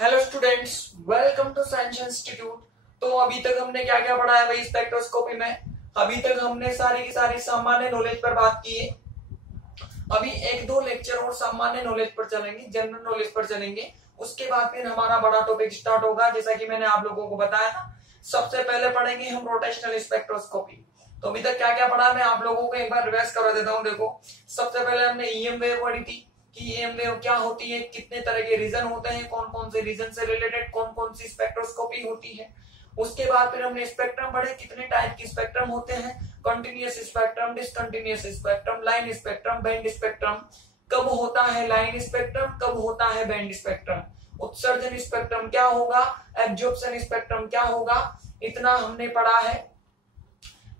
Hello students, welcome to science institute. तो अभी तक हमने क्या क्या पढ़ा है भाई स्पेक्ट्रोस्कोपी में। अभी तक हमने सारी की सारी सामान्य नॉलेज पर बात की है। अभी एक दो लेक्चर और सामान्य नॉलेज पर चलेंगे, जनरल नॉलेज पर चलेंगे। उसके बाद फिर हमारा बड़ा टॉपिक स्टार्ट होगा, जैसा कि मैंने आप लोगों को बताया था। सबसे पहले पढ़ेंगे हम रोटेशनल स्पेक्ट्रोस्कोपी। तो अभी तक क्या क्या पढ़ा मैं आप लोगों को एक बार रिवाइज करवा देता हूँ। देखो, सबसे पहले हमने ईएम वेव पढ़ी थी कि ईएम वेव क्या होती है, कितने तरह के रीजन होते हैं, कौन कौन से रीजन से रिलेटेड कौन कौन सी स्पेक्ट्रोस्कोपी होती है। उसके बाद फिर हमने स्पेक्ट्रम पढ़े, कितने टाइप के स्पेक्ट्रम होते हैं, continuous spectrum, discontinuous spectrum, line spectrum, band spectrum. कब होता है लाइन स्पेक्ट्रम, कब होता है बैंड स्पेक्ट्रम, उत्सर्जन स्पेक्ट्रम क्या होगा, एब्जॉर्प्शन स्पेक्ट्रम क्या होगा, इतना हमने पढ़ा है।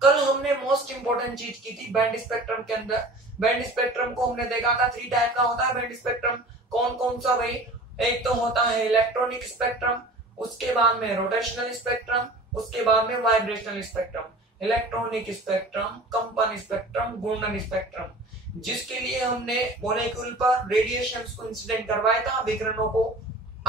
कल हमने मोस्ट इंपोर्टेंट चीज की थी बैंड स्पेक्ट्रम के अंदर। बैंड स्पेक्ट्रम को हमने देखा था 3 टाइप का होता है बैंड स्पेक्ट्रम। कौन कौन सा भाई? एक तो होता है इलेक्ट्रॉनिक स्पेक्ट्रम, उसके बाद में रोटेशनल स्पेक्ट्रम, उसके बाद में वाइब्रेशनल स्पेक्ट्रम। इलेक्ट्रॉनिक स्पेक्ट्रम, कंपन स्पेक्ट्रम, घूर्णन स्पेक्ट्रम, जिसके लिए हमने मॉलिक्यूल पर रेडिएशन को इंसिडेंट करवाया था, विकिरणों को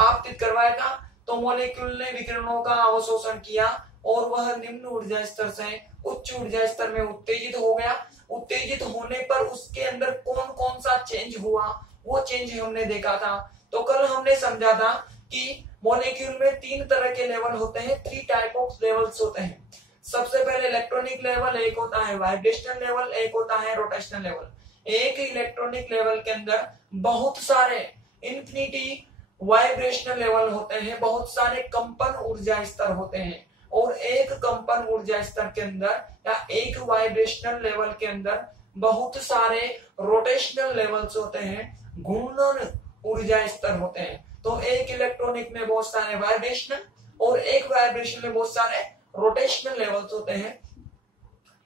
आपतित करवाया था। तो मॉलिक्यूल ने विकिरणों का अवशोषण किया और वह निम्न ऊर्जा स्तर से उच्च ऊर्जा स्तर में उत्तेजित हो गया। उत्तेजित होने पर उसके अंदर कौन कौन सा चेंज हुआ, वो चेंज हमने देखा था। तो कल हमने समझा था कि मॉलिक्यूल में 3 तरह के लेवल होते हैं, 3 टाइप ऑफ लेवल्स होते हैं। सबसे पहले इलेक्ट्रॉनिक लेवल, एक होता है वाइब्रेशनल लेवल, एक होता है रोटेशनल लेवल। एक इलेक्ट्रॉनिक लेवल के अंदर बहुत सारे इंफिनिटी वाइब्रेशनल लेवल होते हैं, बहुत सारे कंपन ऊर्जा स्तर होते हैं। और एक कंपन ऊर्जा स्तर के अंदर या एक वाइब्रेशनल लेवल के अंदर बहुत सारे रोटेशनल लेवल्स होते हैं, घूर्णन ऊर्जा स्तर होते हैं। तो एक इलेक्ट्रॉनिक में बहुत सारे वाइब्रेशनल और एक वाइब्रेशन में बहुत सारे रोटेशनल लेवल्स होते हैं।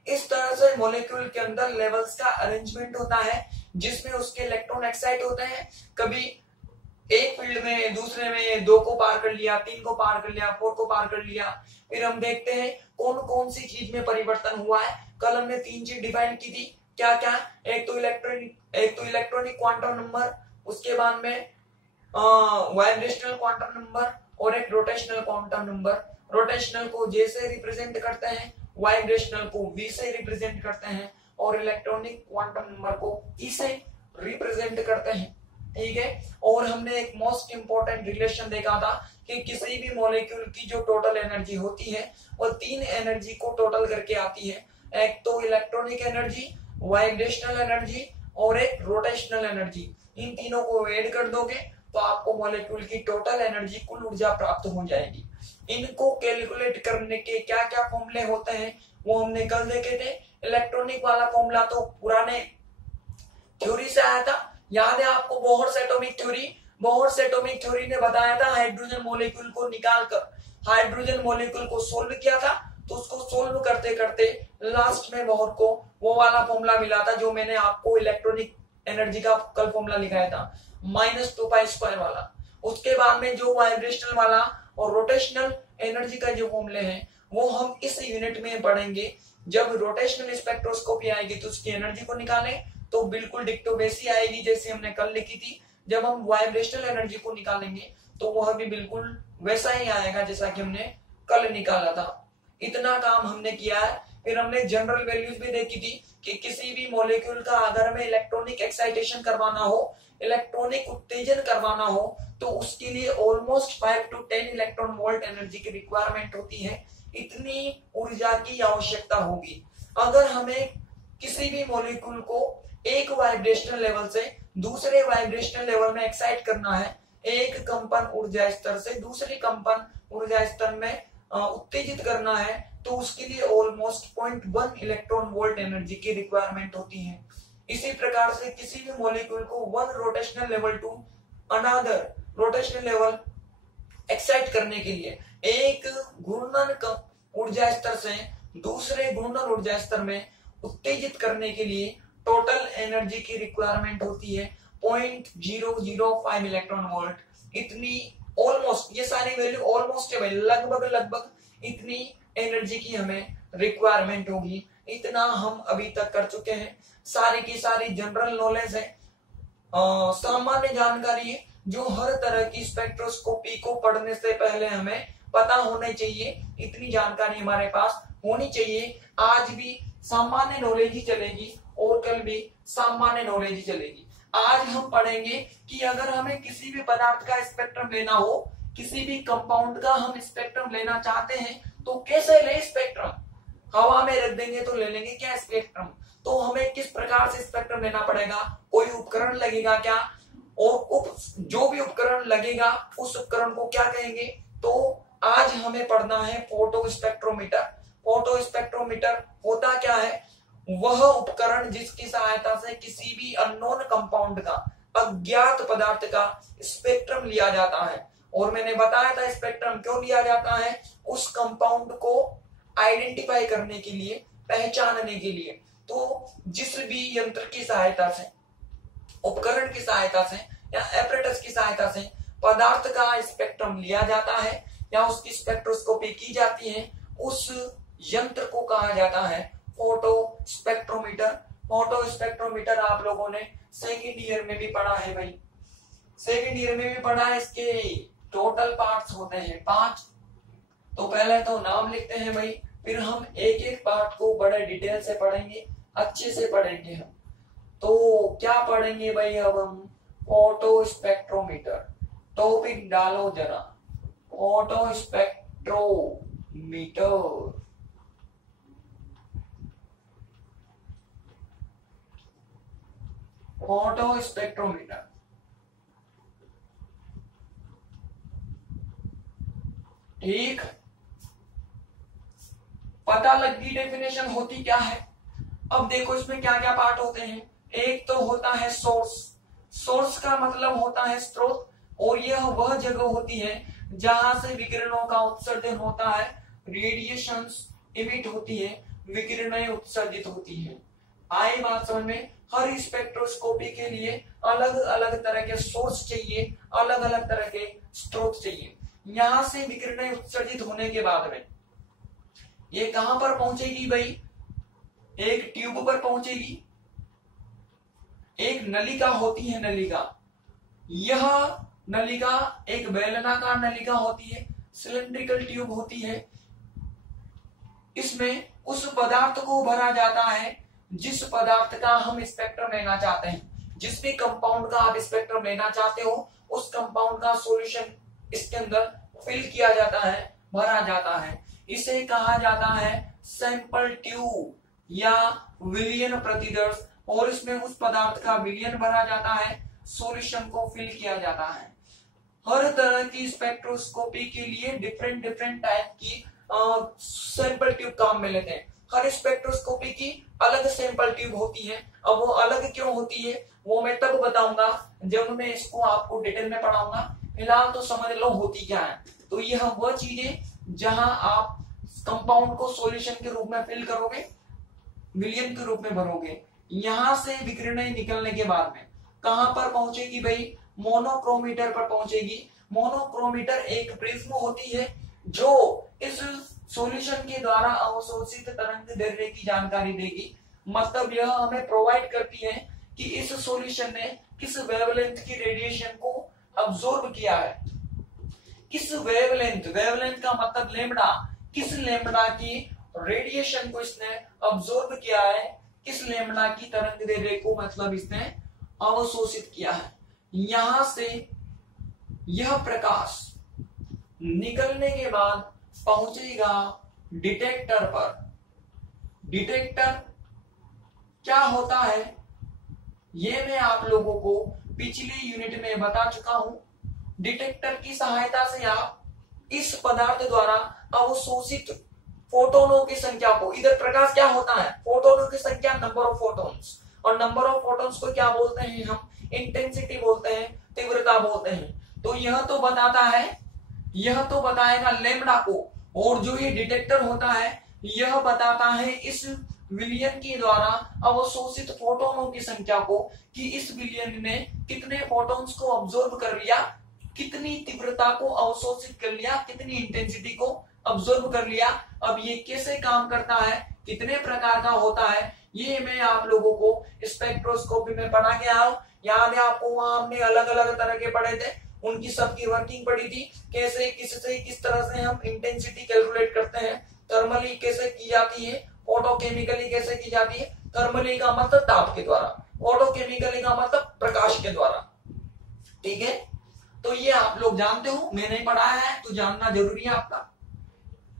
इस तरह से मॉलिक्यूल के अंदर लेवल्स का अरेंजमेंट होता है, जिसमें उसके इलेक्ट्रॉन एक्साइट होते हैं। कभी एक फील्ड में, दूसरे में 2 को पार कर लिया, 3 को पार कर लिया, 4 को पार कर लिया। फिर हम देखते हैं कौन कौन सी चीज में परिवर्तन हुआ है। कल हमने 3 चीज डिफाइन की थी, क्या क्या? एक तो इलेक्ट्रॉनिक क्वांटम नंबर, उसके बाद में वाइब्रेशनल क्वांटम नंबर और एक रोटेशनल क्वांटम नंबर। रोटेशनल को जे से रिप्रेजेंट करते हैं, वाइब्रेशनल को वी से रिप्रेजेंट करते हैं और इलेक्ट्रॉनिक क्वांटम नंबर को ई से रिप्रेजेंट करते हैं। ठीक है। और हमने एक मोस्ट इंपोर्टेंट रिलेशन देखा था कि किसी भी मॉलिक्यूल की जो टोटल एनर्जी होती है वो 3 एनर्जी को टोटल करके आती है। एक तो इलेक्ट्रॉनिक एनर्जी, वाइब्रेशनल एनर्जी और एक रोटेशनल एनर्जी। इन तीनों को ऐड कर दोगे तो आपको मॉलिक्यूल की टोटल एनर्जी, कुल ऊर्जा प्राप्त हो जाएगी। इनको कैलकुलेट करने के क्या क्या फॉर्मूले होते हैं वो हमने कल देखे थे। इलेक्ट्रॉनिक वाला फॉर्मूला तो पुराने थ्योरी से आया था, याद है आपको? Bohr's atomic theory. Bohr's atomic theory ने बताया था हाइड्रोजन मॉलिक्यूल को निकालकर हाइड्रोजन मॉलिक्यूल को सोल्व किया था। तो उसको सोल्व करते करते लास्ट में बोहर को वो वाला फॉर्मूला मिला था जो मैंने आपको इलेक्ट्रॉनिक एनर्जी का कल फॉर्मूला लिखाया था, -2π² वाला। उसके बाद में जो वाइब्रेशनल वाला और रोटेशनल एनर्जी का जो फॉर्मूले हैं वो हम इस यूनिट में पढ़ेंगे। जब रोटेशनल स्पेक्ट्रोस्कोपी आएगी तो उसकी एनर्जी को निकालें तो बिल्कुल डिक्टो वैसी आएगी जैसे हमने कल लिखी थी। जब हम वाइब्रेशनल एनर्जी को निकालेंगे तो वह भी बिल्कुल वैसा ही आएगा जैसा कि हमने कल निकाला था। इतना काम हमने किया है। फिर हमने जनरल वैल्यूज भी देखी थी कि किसी भी मॉलिक्यूल का अगर हमें इलेक्ट्रॉनिक एक्साइटेशन करवाना हो, इलेक्ट्रॉनिक उत्तेजन करवाना हो, तो उसके लिए almost 5 to 10 electron volt energy की रिक्वायरमेंट होती है। इतनी ऊर्जा की आवश्यकता होगी। अगर हमें किसी भी मॉलिक्यूल को एक वाइब्रेशनल लेवल से दूसरे वाइब्रेशनल लेवल में एक्साइट करना है, एक कंपन ऊर्जा स्तर से दूसरी कंपन ऊर्जा स्तर में उत्तेजित करना है, तो उसके लिए ऑलमोस्ट 0.1 इलेक्ट्रॉन वोल्ट एनर्जी की रिक्वायरमेंट होती है। इसी प्रकार से किसी भी मॉलिक्यूल को 1 rotational level to another rotational level excite करने के लिए, एक घूर्णन ऊर्जा स्तर से दूसरे घूर्णन ऊर्जा स्तर में उत्तेजित करने के लिए टोटल एनर्जी की रिक्वायरमेंट होती है 0.005 इलेक्ट्रॉन वोल्ट। इतनी ऑलमोस्ट, ये सारी वैल्यू ऑलमोस्ट है भाई, लगभग इतनी एनर्जी की हमें रिक्वायरमेंट होगी। इतना हम अभी तक कर चुके हैं। सारी की सारी जनरल नॉलेज है। सामान्य जानकारी है जो हर तरह की स्पेक्ट्रोस्कोपी को पढ़ने से पहले हमें पता होना चाहिए। इतनी जानकारी हमारे पास होनी चाहिए। आज भी सामान्य नॉलेज ही चलेगी और कल भी सामान्य नॉलेज ही चलेगी। आज हम पढ़ेंगे कि अगर हमें किसी भी पदार्थ का स्पेक्ट्रम लेना हो, किसी भी कंपाउंड का हम स्पेक्ट्रम लेना चाहते हैं तो कैसे ले स्पेक्ट्रम। हवा में रख देंगे तो ले लेंगे क्या स्पेक्ट्रम, तो हमें किस प्रकार से स्पेक्ट्रम लेना पड़ेगा, कोई उपकरण लगेगा क्या, और जो भी उपकरण लगेगा उस उपकरण को क्या कहेंगे। तो आज हमें पढ़ना है फोटो स्पेक्ट्रोमीटर। फोटो स्पेक्ट्रोमीटर होता क्या है, वह उपकरण जिसकी सहायता से किसी भी अननोन कंपाउंड का, अज्ञात पदार्थ का स्पेक्ट्रम लिया जाता है। और मैंने बताया था स्पेक्ट्रम क्यों लिया जाता है, उस कंपाउंड को आइडेंटिफाई करने के लिए, पहचानने के लिए। तो जिस भी यंत्र की सहायता से, उपकरण की सहायता से या एपरेटस की सहायता से पदार्थ का स्पेक्ट्रम लिया जाता है या उसकी स्पेक्ट्रोस्कोपी की जाती है, उस यंत्र को कहा जाता है फोटो स्पेक्ट्रोमीटर। फोटो स्पेक्ट्रोमीटर आप लोगों ने सेकेंड ईयर में भी पढ़ा है भाई, सेकेंड ईयर में भी पढ़ा है। इसके टोटल पार्ट्स होते हैं 5। तो पहले तो नाम लिखते हैं भाई, फिर हम एक एक पार्ट को बड़े डिटेल से पढ़ेंगे, अच्छे से पढ़ेंगे हम। तो क्या पढ़ेंगे भाई अब हम, फोटो स्पेक्ट्रोमीटर। टॉपिक डालो जरा, फोटो स्पेक्ट्रोमीटर। फोटो स्पेक्ट्रोमीटर, ठीक। पता लग गई डेफिनेशन होती क्या है। अब देखो इसमें क्या क्या पार्ट होते हैं। एक तो होता है सोर्स। सोर्स का मतलब होता है स्रोत, और यह वह जगह होती है जहां से विकिरणों का उत्सर्जन होता है, रेडिएशंस इमिट होती है, विकिरणें उत्सर्जित होती है। आई बात समझ में। हर स्पेक्ट्रोस्कोपी के लिए अलग अलग तरह के सोर्स चाहिए, अलग अलग तरह के स्रोत चाहिए। यहां से विकिरणें उत्सर्जित होने के बाद में ये कहां पर पहुंचेगी भाई, एक ट्यूब पर पहुंचेगी। एक नलिका होती है, नलिका। यह नलिका एक बेलनाकार नलिका होती है, सिलिंड्रिकल ट्यूब होती है। इसमें उस पदार्थ को भरा जाता है जिस पदार्थ का हम स्पेक्ट्रम लेना चाहते हैं। जिस भी कंपाउंड का आप स्पेक्ट्रम लेना चाहते हो, उस कंपाउंड का सॉल्यूशन इसके अंदर फिल किया जाता है, भरा जाता है। इसे कहा जाता है सैंपल ट्यूब या विलयन प्रतिदर्श। और इसमें उस पदार्थ का विलयन भरा जाता है, सॉल्यूशन को फिल किया जाता है। हर तरह की स्पेक्ट्रोस्कोपी के लिए डिफरेंट डिफरेंट टाइप की सैंपल ट्यूब काम में लेते हैं। हर स्पेक्ट्रोस्कोपी की अलग सैंपल ट्यूब होती है। अब वो अलग क्यों होती है वो मैं तब बताऊंगा जब मैं इसको आपको डिटेल में पढ़ाऊंगा। फिलहाल तो समझ लो होती क्या है। तो यह वह चीज है जहां आप कंपाउंड को सॉल्यूशन के रूप में फिल करोगे, विलयन के रूप में भरोगे। यहां से विकिरणें निकलने के बाद में कहां पर पहुंचेगी भाई, मोनोक्रोमीटर पर पहुंचेगी। मोनोक्रोमीटर एक प्रिज्म होती है जो इस सॉल्यूशन के द्वारा अवशोषित तरंग दैर्ध्य की जानकारी देगी। मतलब यह हमें प्रोवाइड करती है कि इस सॉल्यूशन ने किस वेवलेंथ की रेडिएशन को अब्सॉर्ब किया है, किस वेवलेंथ, वेवलेंथ का मतलब लेमडा, किस लेमडा की रेडिएशन को इसने अब्सॉर्ब किया है, किस लेमडा की तरंग दैर्ध्य को मतलब इसने अवशोषित किया है। यहां से यह प्रकाश निकलने के बाद पहुंचेगा डिटेक्टर पर। डिटेक्टर क्या होता है ये मैं आप लोगों को पिछली यूनिट में बता चुका हूं। डिटेक्टर की सहायता से आप इस पदार्थ द्वारा अवशोषित फोटोनों की संख्या को, इधर प्रकाश क्या होता है, फोटोनों की संख्या, नंबर ऑफ फोटोन्स, और नंबर ऑफ फोटोन्स को क्या बोलते हैं हम, इंटेंसिटी बोलते हैं, तीव्रता बोलते हैं। तो यह तो बताता है, यह तो बताएगा लेमडा को, और जो ये डिटेक्टर होता है यह बताता है इस विलयन के द्वारा अवशोषित फोटोनों की संख्या को, कि इस विलयन ने कितने फोटोन्स को ऑब्जर्व कर लिया, कितनी तीव्रता को अवशोषित कर लिया, कितनी इंटेंसिटी को ऑब्जर्व कर लिया। अब ये कैसे काम करता है, कितने प्रकार का होता है, ये मैं आप लोगों को स्पेक्ट्रोस्कोपी में पढ़ा के आया हूं। याद है आपको, वहां हमने अलग अलग तरह के पढ़े थे, उनकी सबकी वर्किंग पड़ी थी, कैसे किस तरह से हम इंटेंसिटी कैलकुलेट करते हैं, थर्मली कैसे की जाती है, फोटोकेमिकली कैसे की जाती है। थर्मली का मतलब ताप के द्वारा, फोटोकेमिकली का मतलब प्रकाश के द्वारा। ठीक है, तो ये आप लोग जानते हो, मैंने पढ़ाया है तो जानना जरूरी है आपका।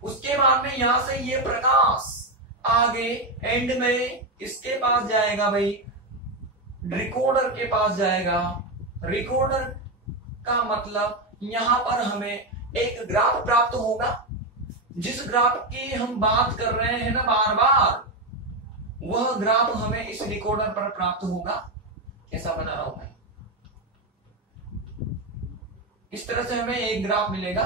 उसके बाद में यहां से ये प्रकाश आगे एंड में किसके पास जाएगा भाई, रिकॉर्डर के पास जाएगा। रिकॉर्डर का मतलब यहां पर हमें एक ग्राफ प्राप्त होगा, जिस ग्राफ की हम बात कर रहे हैं ना बार बार, वह ग्राफ हमें इस रिकॉर्डर पर प्राप्त होगा। ऐसा बना रहा हूं मैं, इस तरह से हमें एक ग्राफ मिलेगा।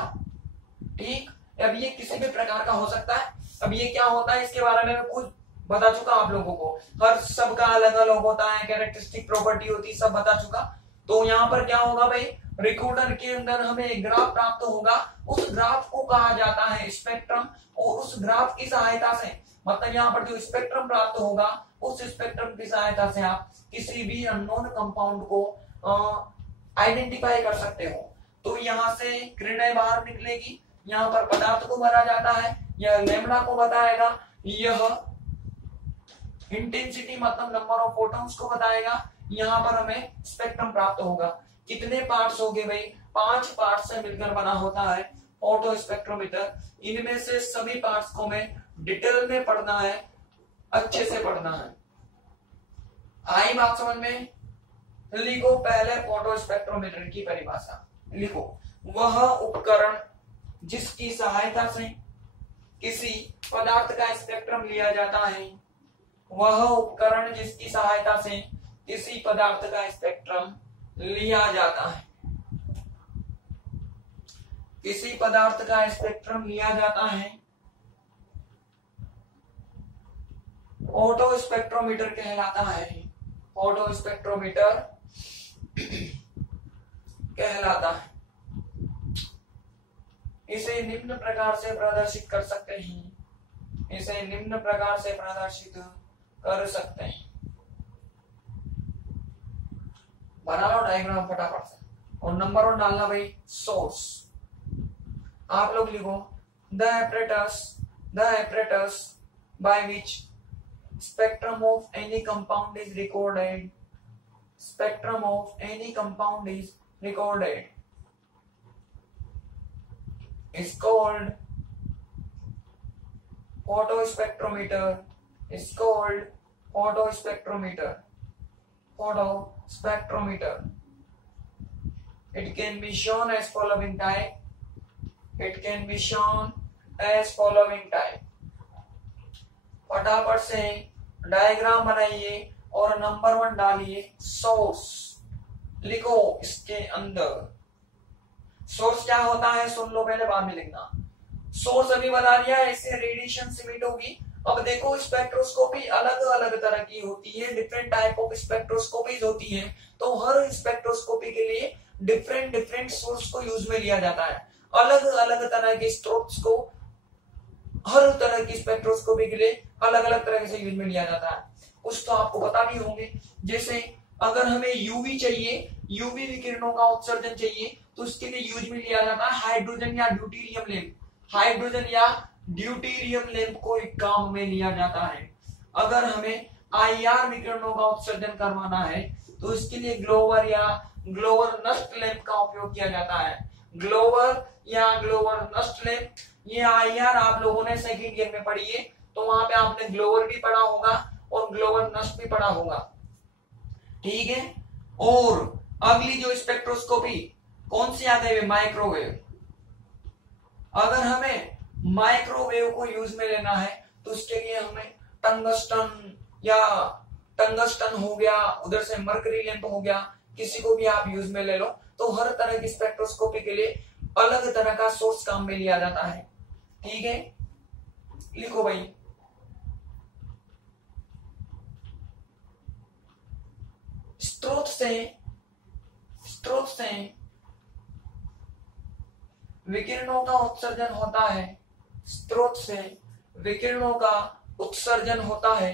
ठीक, अब ये किसी भी प्रकार का हो सकता है। अब ये क्या होता है इसके बारे में मैं कुछ बता चुका आप लोगों को, हर सबका अलग अलग होता है, कैरेक्टरिस्टिक प्रॉपर्टी होती है, सब बता चुका। तो यहाँ पर क्या होगा भाई, रिकॉर्डर के अंदर हमें एक ग्राफ प्राप्त होगा, उस ग्राफ को कहा जाता है स्पेक्ट्रम। और उस ग्राफ की सहायता से, मतलब यहाँ पर जो स्पेक्ट्रम प्राप्त होगा, उस स्पेक्ट्रम की सहायता से आप किसी भी अननोन कंपाउंड को आइडेंटिफाई कर सकते हो। तो यहाँ से किरणें बाहर निकलेगी, यहाँ पर पदार्थ को भरा जाता है, यह लैम्डा को बताएगा, यह इंटेंसिटी मतलब नंबर ऑफ फोटॉन्स को बताएगा। यहाँ पर हमें स्पेक्ट्रम प्राप्त होगा। कितने पार्ट्स हो गए भाई, 5 पार्ट से मिलकर बना होता है फोटो स्पेक्ट्रोमीटर। इनमें से सभी पार्ट्स को हमें डिटेल में पढ़ना है, अच्छे से पढ़ना है। आई बात समझ में? लिखो पहले फोटो स्पेक्ट्रोमीटर की परिभाषा लिखो, वह उपकरण जिसकी सहायता से किसी पदार्थ का स्पेक्ट्रम लिया जाता है, वह उपकरण जिसकी सहायता से किसी पदार्थ का स्पेक्ट्रम लिया जाता है, किसी पदार्थ का स्पेक्ट्रम लिया जाता है, फोटो स्पेक्ट्रोमीटर कहलाता है। फोटो स्पेक्ट्रोमीटर कहलाता है। इसे निम्न प्रकार से प्रदर्शित कर सकते हैं, इसे निम्न प्रकार से प्रदर्शित कर सकते हैं। बना लो डायग्राम फटाफट से, और नंबर 1 डालना भाई सोर्स। आप लोग लिखो the apparatus by which spectrum of any compound is recorded, spectrum of any compound is recorded is called photospectrometer, is called photospectrometer, photospectrometer. It can be shown as following type, it can be shown as following type. फटाफट से diagram बनाइए और number 1 डालिए source. लिखो इसके अंदर source क्या होता है, सुन लो पहले, बाद में लिखना। सोर्स अभी बता दिया है, इससे रेडिएशन सिमिट होगी। अब देखो स्पेक्ट्रोस्कोपी अलग अलग तरह की होती है, डिफरेंट टाइप ऑफ स्पेक्ट्रोस्कोपीज होती है। तो हर स्पेक्ट्रोस्कोपी के लिए डिफरेंट डिफरेंट सोर्स को यूज में लिया जाता है, अलग अलग तरह के स्रोत को हर तरह की स्पेक्ट्रोस्कोपी के लिए अलग अलग तरह से यूज में लिया जाता है। कुछ तो आपको पता भी होंगे, जैसे अगर हमें यूवी चाहिए, यूवी विकिरणों का उत्सर्जन चाहिए, तो उसके लिए यूज में लिया जाता है हाइड्रोजन या ड्यूटीरियम लैंप। हाइड्रोजन या ड्यूटीरियम लैंप को एक काम में लिया जाता है। अगर हमें आईआर विकिरणों का उत्सर्जन करवाना है, तो इसके लिए ग्लोवर या ग्लोवर नस्ट लैंप का उपयोग किया जाता है। ग्लोवर या ग्लोवर नस्ट लैंप, ये आईआर आप लोगों ने सेकंड ईयर में पढ़ी है, तो वहां पे आपने ग्लोवर भी पढ़ा होगा और ग्लोवर नस्ट भी पढ़ा होगा। ठीक है, और अगली जो स्पेक्ट्रोस्कोपी कौन सी आ गई, माइक्रोवेव। अगर हमें माइक्रोवेव को यूज में लेना है, तो उसके लिए हमें टंगस्टन या टंगस्टन हो गया, उधर से मरकरी लैंप हो गया, किसी को भी आप यूज में ले लो। तो हर तरह की स्पेक्ट्रोस्कोपी के लिए अलग तरह का सोर्स काम में लिया जाता है। ठीक है, लिखो भाई स्रोत से विकिरणों का उत्सर्जन होता है, स्रोत से विकिरणों का उत्सर्जन होता है।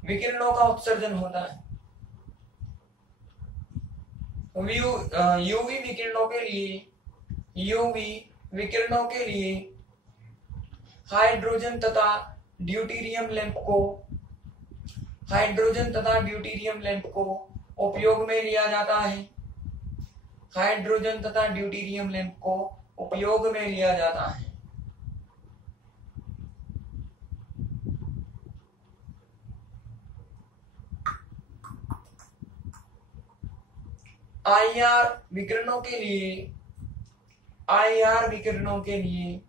विकिरणों का उत्सर्जन होता है। यूवी विकिरणों के लिए हाइड्रोजन तथा ड्यूटेरियम लैंप को उपयोग में लिया जाता है। हाइड्रोजन तथा ड्यूटेरियम लैंप को उपयोग में लिया जाता है। आईआर विकिरणों के लिए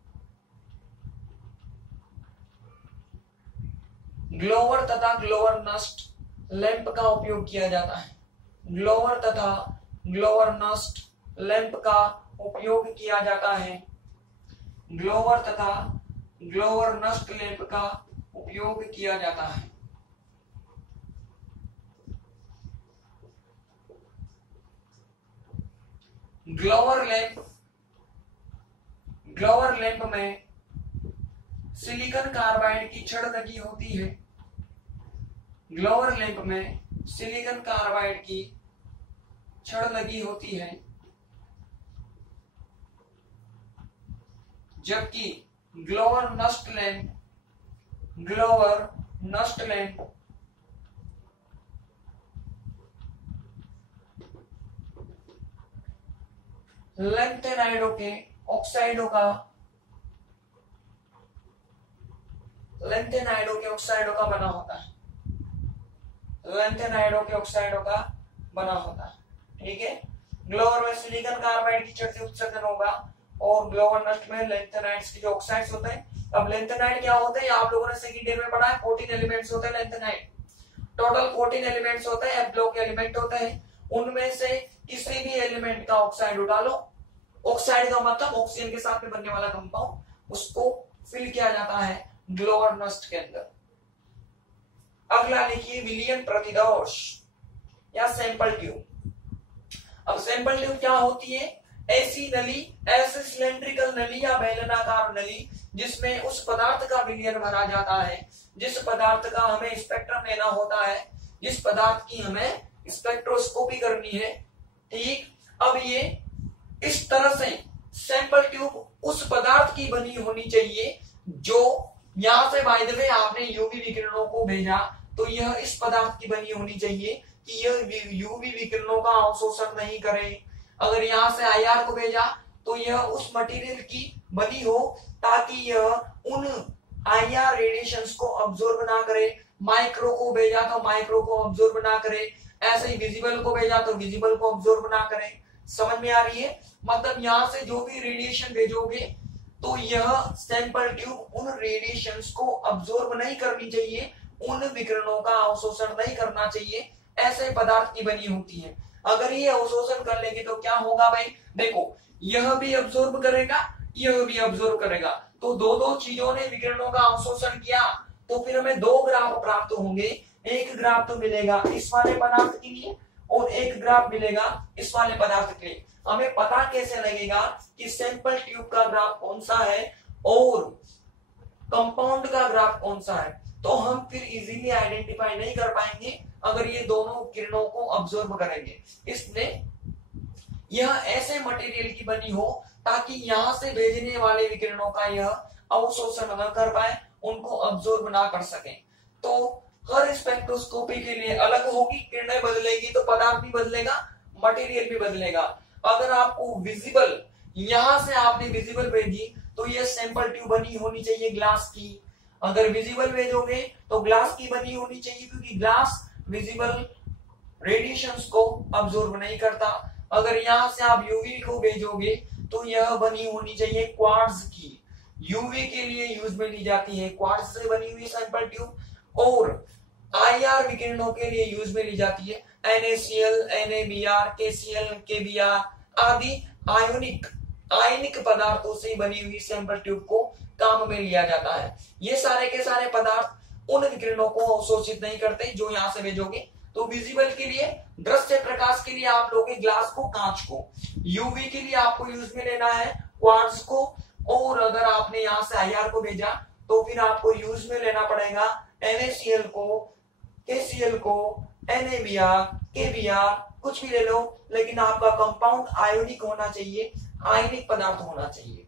ग्लोवर तथा ग्लोवर नस्ट लैंप का उपयोग किया जाता है। ग्लोवर तथा ग्लोवर नस्ट लैंप का उपयोग किया जाता है। ग्लोवर तथा ग्लोवर नस्ट लैंप का उपयोग किया जाता है। ग्लोवर लैंप में सिलिकॉन कार्बाइड की छड़ लगी होती है। ग्लोवर लैंप में सिलिकॉन कार्बाइड की छड़ लगी होती है, जबकि ग्लोवर नस्ट लैंप लैंथेनाइडों के ऑक्साइडों का बना होता है। लैंथेनाइडों के ऑक्साइडों का बना होता है। ठीक है, ग्लोवर में सिलिकॉन कार्बाइड की छड़ से उत्सर्जन होगा और ग्लोवर नस्ट में लैंथेनाइड्स के जो ऑक्साइड्स होते हैं। अब लैंथेनाइड क्या होते हैं, आप लोगों ने सेकंड ईयर में पढ़ा है, 14 एलिमेंट्स होते हैं लैंथेनाइड। टोटल 14 एलिमेंट्स होते हैं, एफ ब्लॉक एलिमेंट होते हैं। उनमें से किसी भी एलिमेंट का ऑक्साइड उठा लो, ऑक्साइड का मतलब ऑक्सीजन के साथ में बनने वाला कंपाउंड, उसको फिल किया जाता है ग्लोवर नस्ट के अंदर। अगला लिखिए विलियन प्रतिदोष या सैंपल ट्यूब। अब सैंपल ट्यूब क्या होती है, ऐसी नली, ऐसी सिलेंड्रिकल नली या बेलनाकार नली जिसमें उस पदार्थ का विलियन भरा जाता है, जिस पदार्थ का हमें स्पेक्ट्रम लेना होता है, जिस पदार्थ की हमें स्पेक्ट्रोस्कोपी करनी है। ठीक, अब ये इस तरह से सैंपल ट्यूब उस पदार्थ की बनी होनी चाहिए जो यहां से बाय द वे आपने यूवी विकिरणों को भेजा तो यह इस पदार्थ की बनी होनी चाहिए कि यह यूवी विकिरणों का अवशोषण नहीं करे। अगर यहां से आईआर को भेजा तो यह उस मटेरियल की बनी हो ताकि यह उन आईआर रेडिएशंस को अब्सॉर्ब ना करे। माइक्रो को भेजा तो माइक्रो को अब्सॉर्ब ना करे, ऐसे ही विजिबल को भेजा तो विजिबल को अब्सॉर्ब ना करे। समझ में आ रही है, मतलब यहां से जो भी रेडिएशन भेजोगे तो यह सैंपल ट्यूब उन रेडिएशंस को अब्सॉर्ब नहीं करनी चाहिए, उन विकिरणों का अवशोषण नहीं करना चाहिए, ऐसे पदार्थ की बनी होती है। अगर ये अवशोषण कर लेगी तो क्या होगा भाई, देखो यह भी अब्सॉर्ब करेगा, यह भी अब्सॉर्ब करेगा, तो दो चीजों ने विकिरणों का अवशोषण किया तो फिर हमें दो ग्राफ प्राप्त होंगे। एक ग्राफ तो मिलेगा इस वाले पदार्थ के लिए और एक ग्राफ मिलेगा इस वाले पदार्थ के लिए। हमें पता कैसे लगेगा कि सैंपल ट्यूब का ग्राफ कौन सा है और कंपाउंड का ग्राफ कौन सा है, तो हम फिर इजीली आइडेंटिफाई नहीं कर पाएंगे अगर ये दोनों किरणों को अब्सॉर्ब करेंगे। इसलिए यह ऐसे मटेरियल की बनी हो ताकि यहां से भेजने वाले विकिरणों का यह अवशोषण न कर पाए, उनको अब्सॉर्ब ना कर सके। तो हर स्पेक्ट्रोस्कोपी के लिए अलग होगी, किरणें बदलेगी तो पदार्थ भी बदलेगा, मटेरियल भी बदलेगा। अगर आपको विजिबल, यहां से आपने विजिबल भेजी तो यह सैंपल ट्यूब बनी होनी चाहिए ग्लास की। अगर विजिबल भेजोगे तो ग्लास की बनी होनी चाहिए, क्योंकि ग्लास विजिबल रेडिएशंस को अब्सॉर्ब नहीं करता। अगर यहां से आप यूवी को भेजोगे तो यह बनी होनी चाहिए क्वार्ट्ज की, यूवी के लिए यूज में ली जाती है क्वार्ट्ज से बनी हुई सैंपल ट्यूब, और आईआर विकिरणों के लिए यूज में ली जाती है NaCl, NaBr, KCl, KBr आदि आयनिक पदार्थों से बनी हुई सैंपल ट्यूब को काम में लिया जाता है। ये सारे के सारे पदार्थ उन विकिरणों को अवशोषित नहीं करते जो यहां से भेजोगे। तो विजिबल के लिए, दृश्य प्रकाश के लिए आप लोगे ग्लास को, कांच को। यूवी के लिए आपको यूज में लेना है क्वार्ट्ज को, और अगर आपने यहाँ से IR को भेजा तो फिर आपको यूज में लेना पड़ेगा NaCl को, KCl को, NaBr, KBr, कुछ भी ले लो, लेकिन आपका कंपाउंड आयोनिक होना चाहिए, आयनिक पदार्थ होना चाहिए।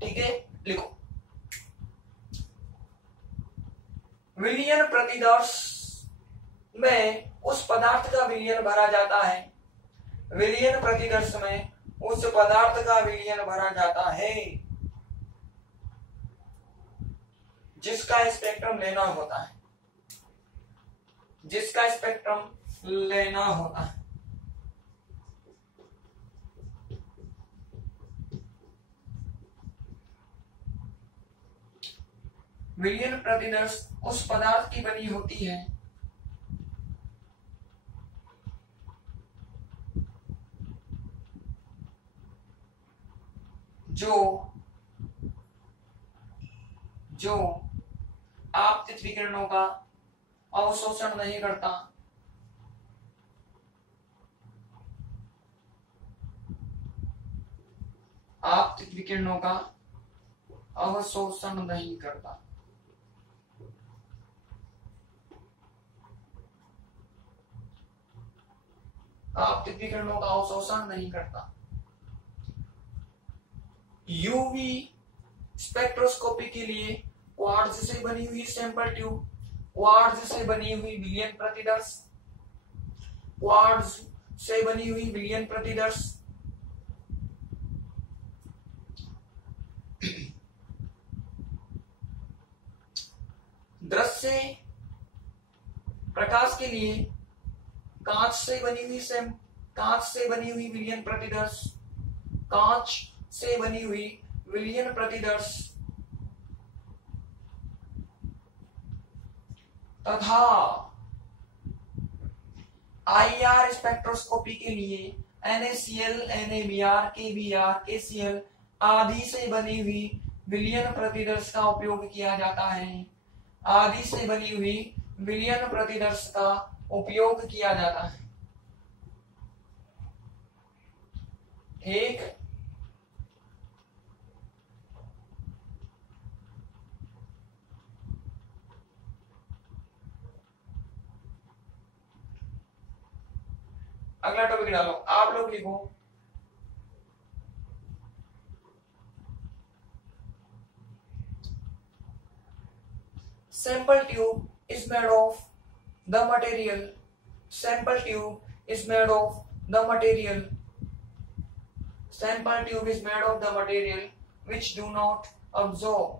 ठीक है, लिखो विलयन प्रतिदर्श में उस पदार्थ का विलयन भरा जाता है, विलयन प्रतिदर्श में उस पदार्थ का विलयन भरा जाता है जिसका स्पेक्ट्रम लेना होता है, जिसका स्पेक्ट्रम लेना होता है। विलयन प्रतिदर्श उस पदार्थ की बनी होती है जो आपतित विकिरणों का अवशोषण नहीं करता, आपतित विकिरणों का अवशोषण नहीं करता। आपतित विकिरणों का अवशोषण नहीं करता। यूवी स्पेक्ट्रोस्कोपी के लिए क्वार्ट्ज से बनी हुई सैंपल ट्यूब, क्वार्ट्ज से बनी हुई विलयन प्रतिदर्श, क्वार्ट्ज से बनी हुई विलयन प्रतिदर्श दृश्य प्रकाश के लिए कांच से बनी हुई विलयन प्रतिदर्श, कांच से बनी हुई विलयन प्रतिदर्श तथा IR स्पेक्ट्रोस्कोपी के लिए NaCl, NaBr, KBr, KCl आदि से बनी हुई विलयन प्रतिदर्श का उपयोग किया जाता है, आदि से बनी हुई विलयन प्रतिदर्श का उपयोग किया जाता है। ठीक, अगला टॉपिक डालो, आप लोग लिखो sample tube is made of the material, sample tube is made of the material, sample tube is made of the material which do not absorb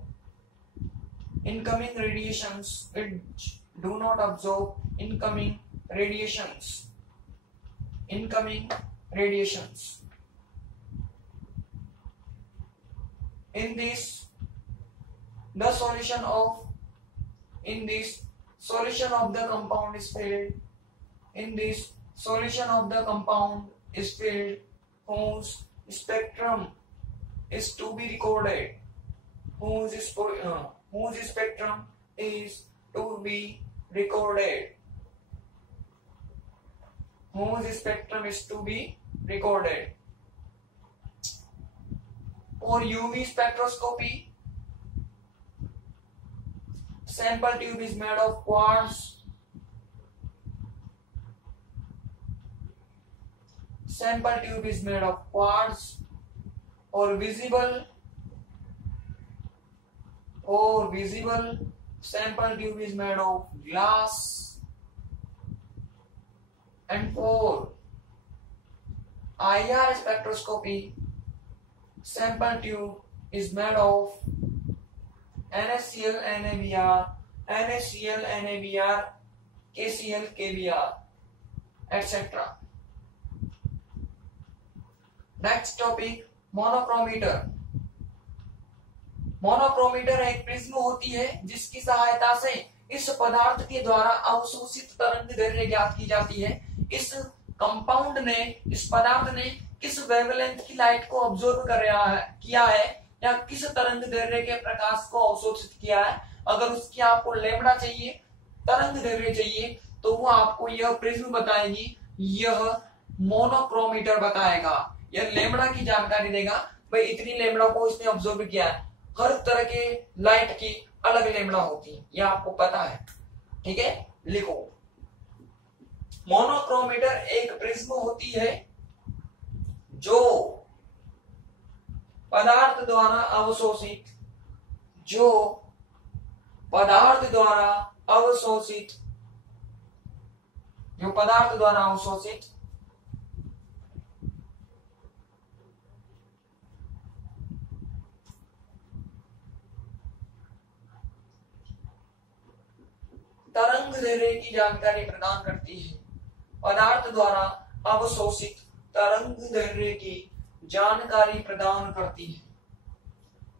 incoming radiations, which do not absorb incoming radiations, incoming radiations. In this solution of the compound is filled, in this solution of the compound is filled whose spectrum is to be recorded, whose spectrum is to be recorded, whose spectrum is to be recorded. For UV spectroscopy, sample tube is made of quartz, sample tube is made of quartz, or visible sample tube is made of glass, and for IR spectroscopy, sample tube is made of NaCl, NaBr, NaCl, NaBr, KCl, KBr, etc. Next topic, monochromator. Monochromator एक prism होती है जिसकी सहायता से इस पदार्थ के द्वारा अवशोषित तरंगदैर्घ्य ज्ञात की जाती है। इस कंपाउंड ने, इस पदार्थ ने किस वेवलेंथ की लाइट को ऑब्जर्व किया है या किस तरंगदैर्घ्य के प्रकाश को अवशोषित किया है। अगर उसकी आपको लैम्बडा चाहिए, तरंगदैर्घ्य चाहिए, तो वो आपको यह प्रिज्म बताएगी, यह मोनोक्रोमीटर बताएगा, यह लैम्बडा की जानकारी देगा। भाई इतनी लेमड़ा को इसने ऑब्जर्व किया है। हर तरह के लाइट की अलग लेमड़ा होती है, यह आपको पता है। ठीक है, लिखो। मोनोक्रोमीटर एक प्रिज्म होती है जो पदार्थ द्वारा अवशोषित तरंगदैर्घ्य की जानकारी प्रदान करती है। पदार्थ द्वारा अवशोषित तरंगदैर्घ्य की जानकारी प्रदान करती है।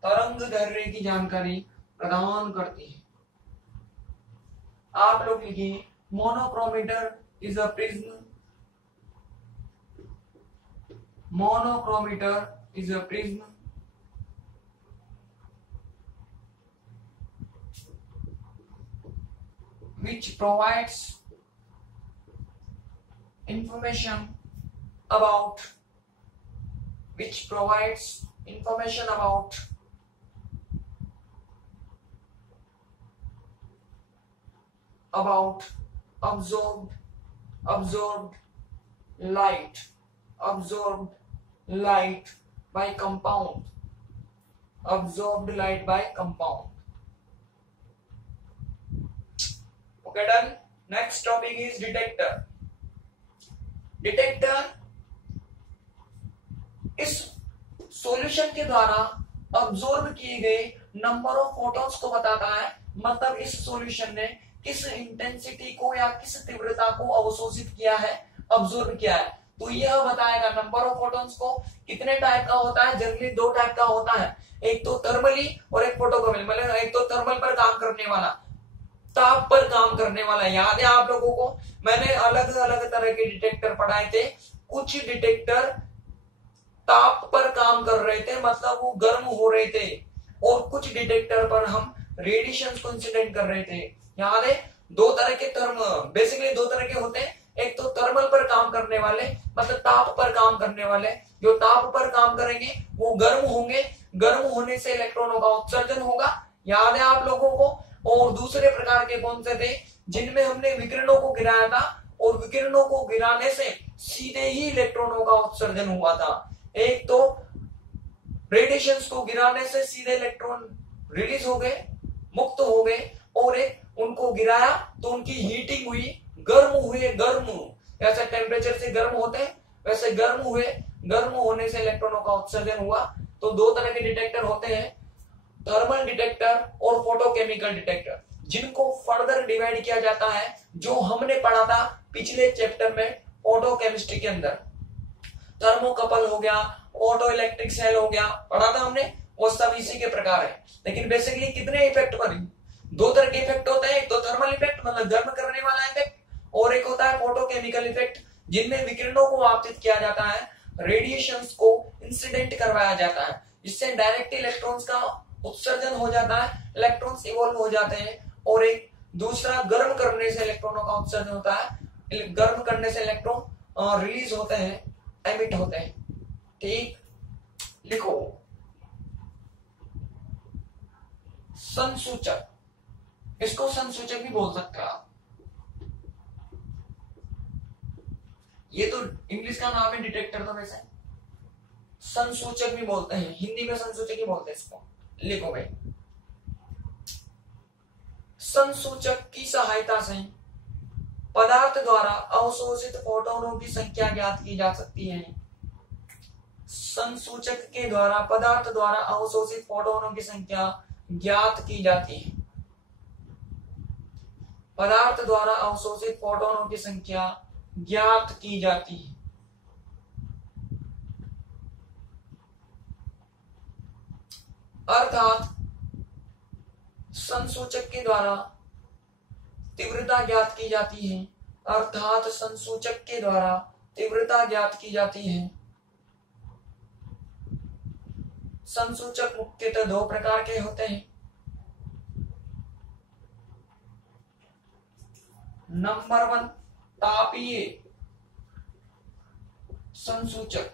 तरंगदैर्घ्य की जानकारी प्रदान करती है। आप लोग लिखिए, monochromator is a prism. Monochromator is a prism which provides information about absorbed light by compound. Absorbed light by compound. Okay, done. Next topic is detector. Detector इस सॉल्यूशन के द्वारा अब्सॉर्ब किए गए नंबर ऑफ फोटॉन्स को बताता है। मतलब इस सॉल्यूशन ने किस इंटेंसिटी को या किस तीव्रता को अवशोषित किया है, अब्सॉर्ब किया है। तो यह बताएगा नंबर ऑफ फोटॉन्स को। कितने टाइप का होता है? जनरली दो टाइप का होता है, एक तो थर्मली और एक फोटोकेमिकल। मतलब एक तो थर्मल पर काम करने वाला, ताप पर काम करने वाला। याद है आप लोगों को, मैंने अलग अलग तरह के डिटेक्टर पढ़ाए थे। कुछ डिटेक्टर ताप पर काम कर रहे थे, मतलब वो गर्म हो रहे थे, और कुछ डिटेक्टर पर हम रेडिएशन को इंसिडेंट कर रहे थे। याद है, दो तरह के बेसिकली दो तरह के होते हैं। एक तो थर्मल पर काम करने वाले, मतलब ताप पर काम करने वाले। जो ताप पर काम करेंगे वो गर्म होंगे, गर्म होने से इलेक्ट्रॉनों का उत्सर्जन होगा। याद है आप लोगों को। और दूसरे प्रकार के कौन से थे? जिनमें हमने विकिरणों को गिराया था, और विकिरणों को गिराने से सीधे ही इलेक्ट्रॉनों का उत्सर्जन हुआ था। एक तो रेडिएशंस को गिराने से सीधे इलेक्ट्रॉन रिलीज हो गए, मुक्त हो गए, और एक उनको गिराया तो उनकी हीटिंग हुई, गर्म हुए। गर्म जैसे टेम्परेचर से गर्म होते हैं वैसे गर्म हुए, गर्म होने से इलेक्ट्रॉनों का उत्सर्जन हुआ। तो दो तरह के डिटेक्टर होते हैं, थर्मल डिटेक्टर और फोटोकेमिकल डिटेक्टर, जिनको फर्दर डिवाइड किया जाता है, जो हमने पढ़ा था पिछले चैप्टर में ऑटोकेमिस्ट्री के अंदर। थर्मोकपल हो गया, ऑटो इलेक्ट्रिक सेल हो गया, पढ़ा था हमने। वो सब इसी के प्रकार है। लेकिन बेसिकली कितने इफेक्ट पर? दो तरह के इफेक्ट होते हैं, एक तो थर्मल इफेक्ट मतलब गर्म करने वाला इफेक्ट, और एक होता है फोटोकेमिकल इफेक्ट, जिनमें विकिरणों को आपतित किया जाता है, रेडिएशंस को इंसिडेंट करवाया जाता है, जिससे डायरेक्ट इलेक्ट्रॉन्स का उत्सर्जन हो जाता है, इलेक्ट्रॉन्स इवॉल्व हो जाते हैं। और एक दूसरा गर्म करने से इलेक्ट्रॉनों का उत्सर्जन होता है, गर्म करने से इलेक्ट्रॉन रिलीज होते हैं, एमिट होते हैं। ठीक, लिखो। संसूचक, इसको संसूचक भी बोल सकते हैं आप। ये तो इंग्लिश का नाम है डिटेक्टर, तो वैसे संसूचक भी बोलते हैं, हिंदी में संसूचक ही बोलते हैं इसको। लिखो भाई, संसूचक की सहायता से पदार्थ द्वारा अवशोषित फोटोनों की संख्या ज्ञात की जा सकती है। संसूचक के द्वारा पदार्थ द्वारा अवशोषित फोटोनों की संख्या ज्ञात की जाती है। पदार्थ द्वारा अवशोषित फोटोनों की संख्या ज्ञात की जाती है। अर्थात संसूचक के द्वारा तीव्रता ज्ञात की जाती है। अर्थात संसूचक के द्वारा तीव्रता ज्ञात की जाती है। संसूचक मुख्यतः दो प्रकार के होते हैं। नंबर 1 तापीय संसूचक,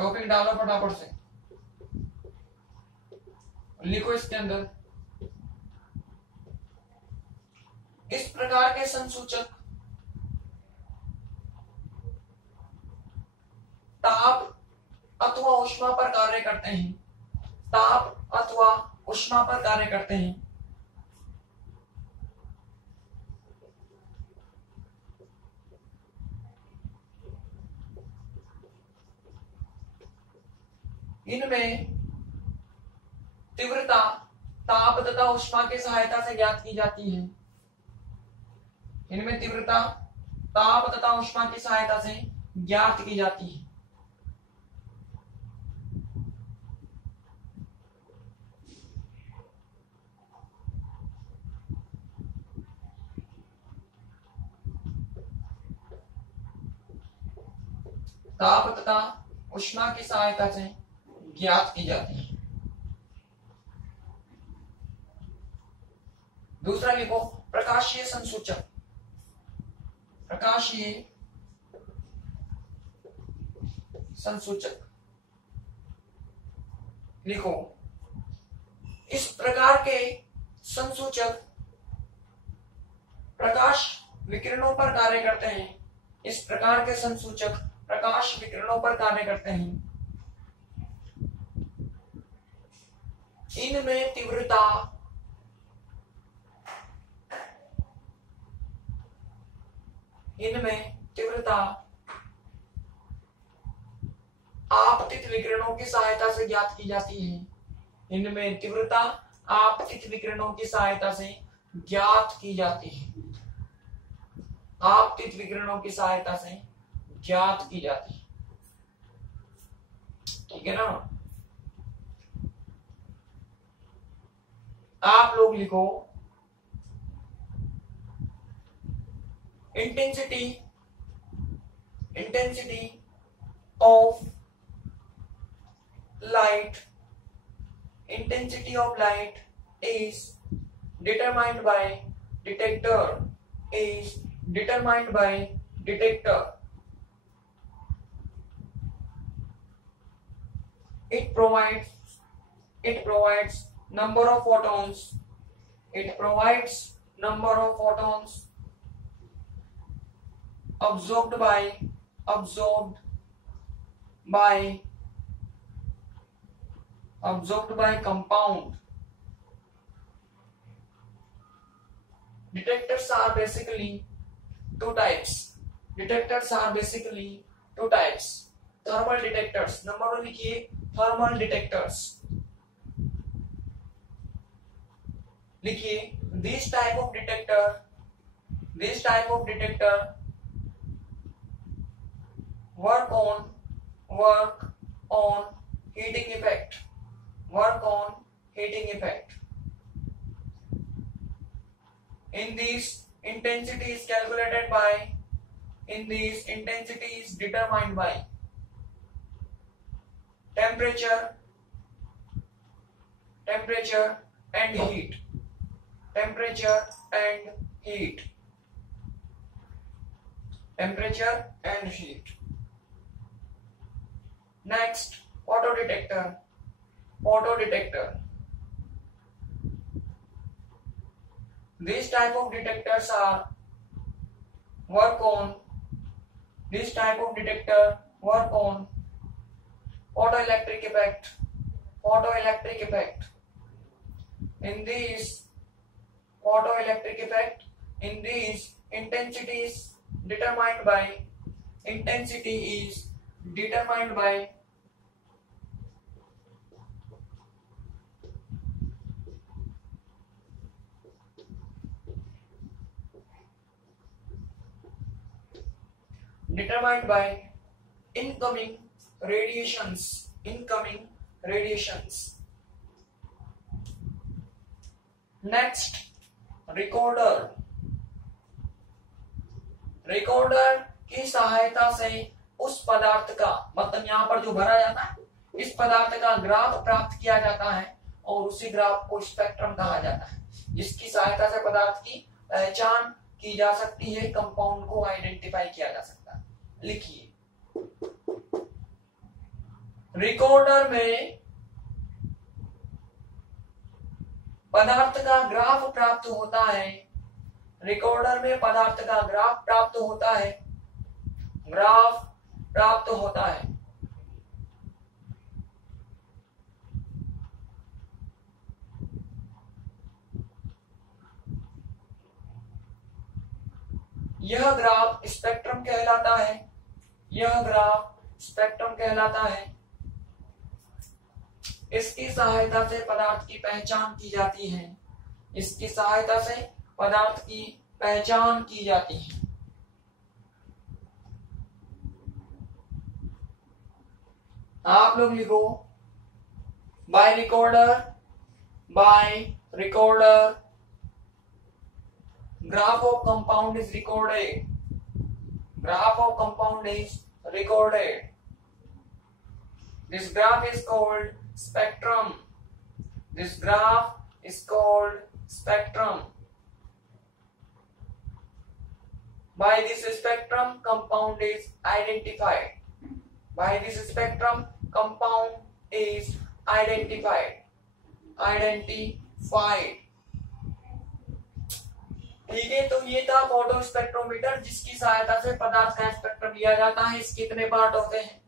टॉपिक डालो फटाफट से, लिखो इसके अंदर। इस प्रकार के संसूचक ताप अथवा ऊष्मा पर कार्य करते हैं। ताप अथवा ऊष्मा पर कार्य करते हैं। इनमें तीव्रता ताप तथा ऊष्मा की सहायता से ज्ञात की जाती है। इनमें तीव्रता ताप तथा ऊष्मा की सहायता से ज्ञात की जाती है। ताप तथा ऊष्मा की सहायता से ज्ञात की जाती है। दूसरा लिखो प्रकाशीय संसूचक। प्रकाशीय संसूचक लिखो। इस प्रकार के संसूचक प्रकाश विकिरणों पर कार्य करते हैं। इस प्रकार के संसूचक प्रकाश विकिरणों पर कार्य करते हैं। इनमें तीव्रता आपतित विकिरणों की सहायता से ज्ञात की जाती है। इनमें तीव्रता आपतित विकिरणों की सहायता से ज्ञात की जाती है। आपतित विकिरणों की सहायता से ज्ञात की जाती है। ठीक है ना। आप लोग लिखो intensity of light is determined by detector it provides number of photons absorbed by compound. Detectors are basically two types. Thermal detectors. Number 1 लिखिए thermal detectors. लिखिए this type of detector work on heating effect. In these intensity is determined by temperature and heat. Next, photodetector. These type of detectors work on photoelectric effect. In these intensity is determined by incoming radiations. Next, recorder की सहायता से उस पदार्थ का, मतलब यहाँ पर जो भरा जाता है, इस पदार्थ का ग्राफ प्राप्त किया जाता है और उसी ग्राफ को स्पेक्ट्रम कहा जाता है, जिसकी सहायता से पदार्थ की पहचान की जा सकती है, कंपाउंड को आइडेंटिफाई किया जा सकता है। लिखिए रिकॉर्डर में पदार्थ का ग्राफ प्राप्त होता है, रिकॉर्डर में पदार्थ का ग्राफ प्राप्त होता है, ग्राफ प्राप्त होता है। यह ग्राफ स्पेक्ट्रम कहलाता है, यह ग्राफ स्पेक्ट्रम कहलाता है। इसकी सहायता से पदार्थ की पहचान की जाती है, इसकी सहायता से पदार्थ की पहचान की जाती है। आप लोग लिखो by recorder, by recorder graph of compound is recorded, graph of compound is recorded. This graph is called spectrum, this graph is called spectrum. By this spectrum compound is identified, by this spectrum compound is identified, identified. ठीक है, तो ये था photo spectrometer, जिसकी सहायता से पदार्थ का स्पेक्ट्रम लिया जाता है। इसके कितने पार्ट होते हैं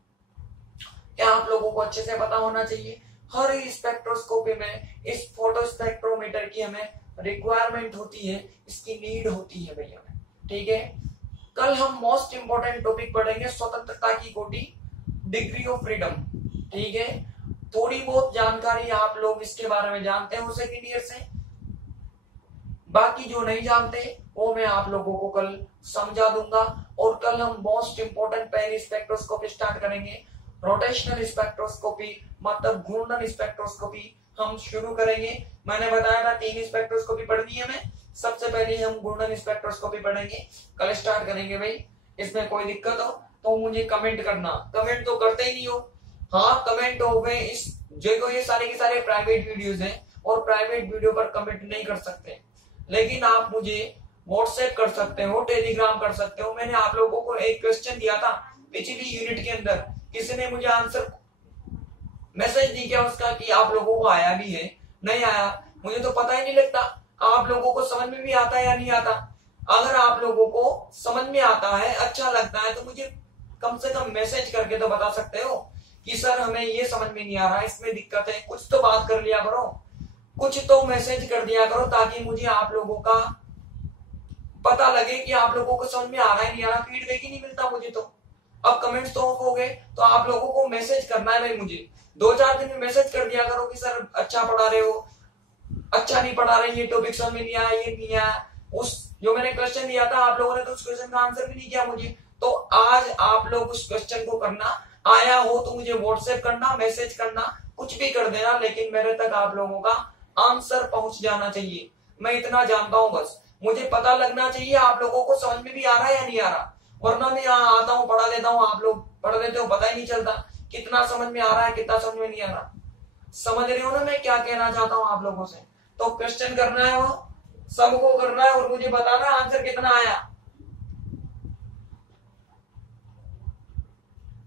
क्या आप लोगों को अच्छे से पता होना चाहिए। हर स्पेक्ट्रोस्कोपी में इस फोटो स्पेक्ट्रोमीटर की हमें रिक्वायरमेंट होती है, इसकी नीड होती है भैया। ठीक है, कल हम मोस्ट इंपोर्टेंट टॉपिक पढ़ेंगे स्वतंत्रता की कोटि, डिग्री ऑफ फ्रीडम। ठीक है, थोड़ी बहुत जानकारी आप लोग इसके बारे में जानते हो सेकेंड ईयर से, बाकी जो नहीं जानते वो मैं आप लोगों को कल समझा दूंगा। और कल हम मोस्ट इंपोर्टेंट पहली स्पेक्ट्रोस्कोपी स्टार्ट करेंगे, रोटेशनल स्पेक्ट्रोस्कोपी, मतलब घूर्णन स्पेक्ट्रोस्कोपी हम शुरू करेंगे। मैंने बताया था 3 स्पेक्ट्रोस्कोपी पढ़नी है हमें, सबसे पहले हम घूर्णन स्पेक्ट्रोस्कोपी पढ़ेंगे, कल स्टार्ट करेंगे भाई। इसमें कोई दिक्कत हो तो मुझे कमेंट करना, कमेंट तो करते ही नहीं हो। हाँ, कमेंट हो गए। इस जगह ये सारे के सारे प्राइवेट वीडियोस हैं और प्राइवेट वीडियो पर कमेंट नहीं कर सकते, लेकिन आप मुझे व्हाट्सएप कर सकते हो, टेलीग्राम कर सकते हो। मैंने आप लोगों को एक क्वेश्चन दिया था पिछली यूनिट के अंदर, किसी ने मुझे आंसर मैसेज दी क्या उसका कि आप लोगों को आया भी है नहीं आया, मुझे तो पता ही नहीं लगता आप लोगों को समझ में भी आता है या नहीं आता। अगर आप लोगों को समझ में आता है, अच्छा लगता है, तो मुझे कम से कम मैसेज करके तो बता सकते हो कि सर हमें ये समझ में नहीं आ रहा, इसमें दिक्कत है, कुछ तो बात कर लिया करो, कुछ तो मैसेज कर दिया करो, ताकि मुझे आप लोगों का पता लगे कि आप लोगों को समझ में आ रहा है नहीं आ रहा। फीडबैक ही नहीं मिलता मुझे तो। अब कमेंट्स तो ऑफ हो गए, तो आप लोगों को मैसेज करना है भाई। मुझे 2-4 दिन में मैसेज कर दिया करो कि सर अच्छा पढ़ा रहे हो, अच्छा नहीं पढ़ा रहे, ये टॉपिक समझ में नहीं आया, ये नहीं आया। उस जो मैंने क्वेश्चन दिया था आप लोगों ने तो उस क्वेश्चन का आंसर भी नहीं किया मुझे, तो आज आप लोग उस क्वेश्चन को करना। आया हो तो मुझे व्हाट्सएप करना, मैसेज करना, कुछ भी कर देना, लेकिन मेरे तक आप लोगों का आंसर पहुंच जाना चाहिए। मैं इतना जानता हूं, बस मुझे पता लगना चाहिए आप लोगों को समझ में भी आ रहा है या नहीं आ रहा। वरना मैं यहाँ आता हूँ, पढ़ा देता हूँ, आप लोग पढ़ देते हो, पता ही नहीं चलता कितना समझ में आ रहा है, कितना समझ में नहीं आ रहा। समझ रहे हो ना मैं क्या कहना चाहता हूँ आप लोगों से। तो क्वेश्चन करना है, वो सबको करना है और मुझे बताना आंसर कितना आया।